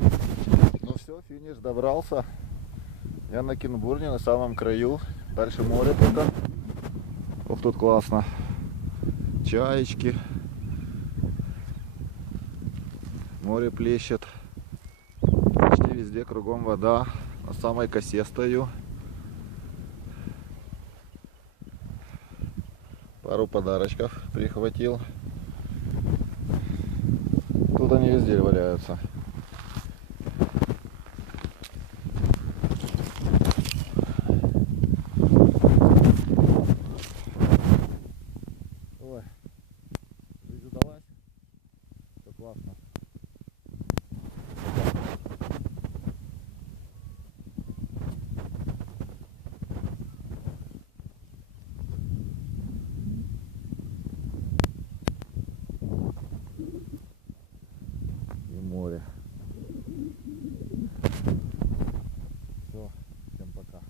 Ну все, финиш, добрался. Я на Кенбурне, на самом краю. Дальше море только. Ох, тут классно. Чаечки. Море плещет. Почти везде кругом вода. На самой косе стою. Пару подарочков прихватил. Тут они везде валяются. Ой, жизнь удалась. Все классно. И море. Все, всем пока.